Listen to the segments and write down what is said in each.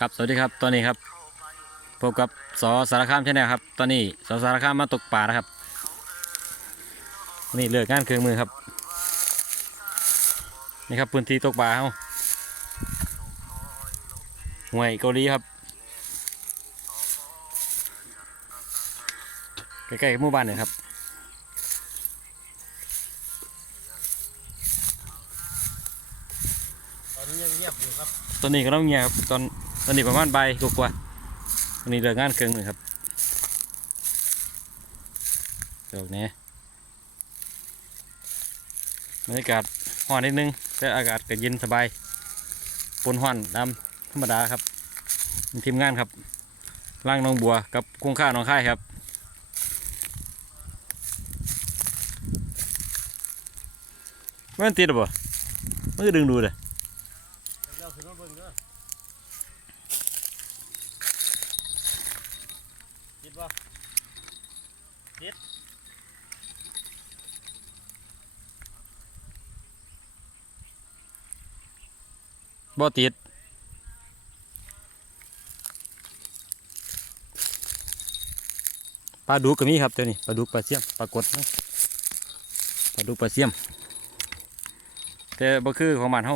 ครับสวัสดีครับตอนนี้ครับพบกับสอสารคามชาแนลครับ ตอนนี้สอสารคามมาตกปลานะครับนี่เลือกงานเครื่องมือครับ นี่ครับพื้นที่ตกปลาเขาห่วยเกาหลีครับใกล้ๆกับหมู่บ้านเนี่ยครับตอนนี้ยังเงียบอยู่ครับตอนนี้ก็ต้องเงียบครับตอน ตอนนี้ประมาณใบกว่าๆตอนนี้เลิกงานเครื่องมือครับดี๋ยวนี้บรรยากาศห้อนนิดนึง แต่อากาศก็เย็นสบายปนห้อนตามธรรมดาครับมีทีมงานครับล่างน้องบัวกับกุ้งข้าวน้องค่ายครับมันติดหรือเปล่ามันก็ดึงดูเลย คิดบ่ติดปลาดุกก็มีครับเดี๋ยวนี้ปลาดุกปลาเสียมปลากดนะปลาดุกปลาเสียม แต่บ่คือของบ้านเฮา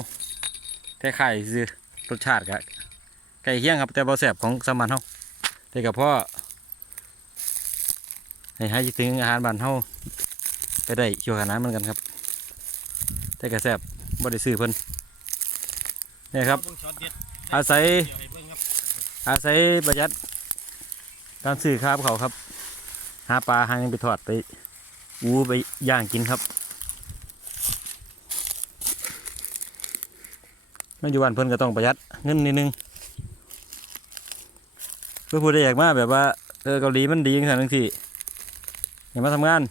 แต่ไข่ซื้อรสชาติก็ใกล้เคียงครับแต่บ่แซ่บของสมบ้านเฮาแต่ก็พอ ให้ให้ถึงอาหารบ้านเฮาไปได้ชั่วขนาดเหมือนกันครับ แต่ก็แซ่บบ่ได้ซื้อเพิ่นนี่ครับ อาศัย อาศัยประหยัด การซื้อข้าวเขาครับ หาปลาหายังไปทอดไปอูไปย่างกินครับไม่อยู่บ้านเพิ่นก็ต้องประหยัดเงินนิดนึงเพื่อผู้ใดอยากมาแบบว่าเออเกาหลีมันดีอย่างนั้นที่ อยามาทำงาน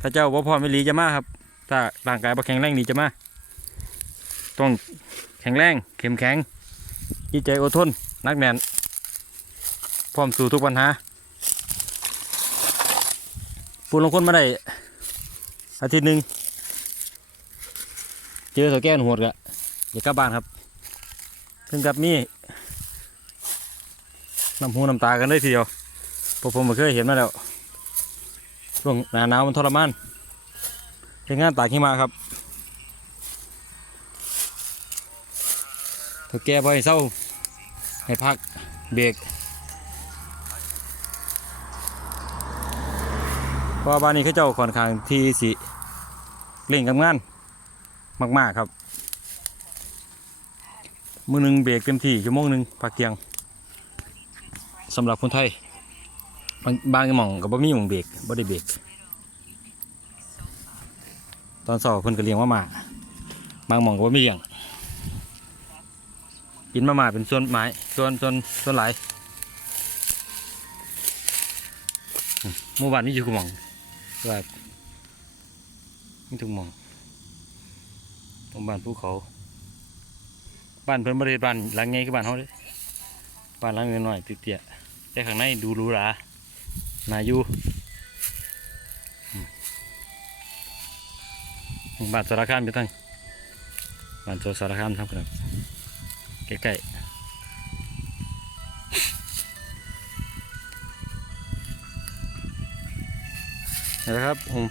ถ้าเจ้าบ่พร้อมไม่ลีจะมาครับ ถ้าร่างกายบ่แข็งแรงดีจะมา ต้องแข็งแรงเข้มแข็งจิตใจอดทนนักแน่นพร้อมสู่ทุกปัญหาปูนลงคนมาได้อาทิตย์หนึ่งเจอเสาแก้วหัวกะเดี๋ยวกลับบ้านครับถึงกับมีน้ำหูน้ำตากันได้ทีเดียวพผมไม่เคยเห็นมาแล้ว ช่วงหนาหนาวมันทรมานเป็นงานตากหิมะครับเถาแก้บ่ให้เศร้า ให้พักเบรกเพราะว่าบ้านนี้เขาเจ้าค่อนข้างที่สิเร่งกับงานมาก ๆ ครับ มือหนึ่งเบรกเต็มที่ชั่วโมงหนึ่งพักเที่ยงสำหรับคนไทย บางบางหม่องกับบ่มีหม่องเบรกบ่ได้เบรกตอนสอบเพิ่นก็เลี้ยงว่ามาบางหม่องก็บ่มีเลี้ยงกินมาหมาเป็นส่วนไม้ส่วนส่วนส่วนหลายอืมหมู่บ้านมีอยู่กุหมองว่ามีทุกหมองหมู่บ้านภูเขา บ้านเพิ่นบริเวณบ้านหลังไงคือบ้านเฮาเด้บ้านหลังน้อยๆเตี้ยๆแต่ข้างในดูหรูหรา นายูบ้านสารคามอยู่ทั้งบ้านโซสารคามทำกันใกล้ๆนะครับผม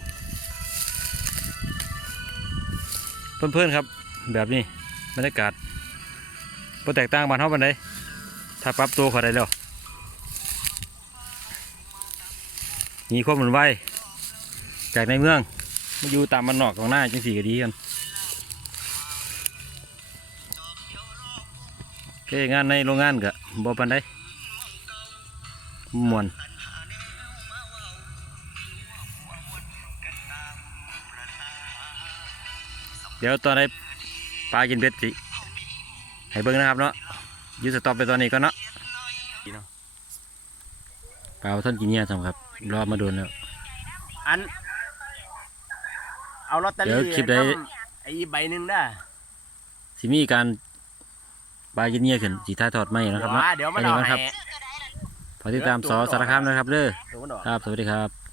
เพื่อนๆครับ แบบนี้บรรยากาศบ่แตกต่างบ้านเฮาปานใดถ้าปรับตัวเขาได้แล้ว มีความหมุนไหวจากในเมืองมาอยู่ตามมันนอกของหน้าจังสีก็ดีกันโอเคงานในโรงงานก็บ่ปานใดม่วนเดี๋ยวตอนไหนปลากินเบ็ดสิให้เบิ่งนะครับเนาะอยูสต็อปไปตอนนี้ก็เนาะ เปล่าท่านกินเนี่ยทำครับรอมาโดนแล้ว อัน เอาลอตเตอเดี๋รี่ยวคลิปใดกับไอ้ใบหนึ่งได้ สิมีการปลากินเนี่ยขึ้นสีท่ายทอดไหมนะครับเนาะเดี๋ยวมันอันนี้เอามันครับให้ฝากติดตามสอสารคามนะครับเด้อเดี๋ยวมันออก ครับ สวัสดีครับ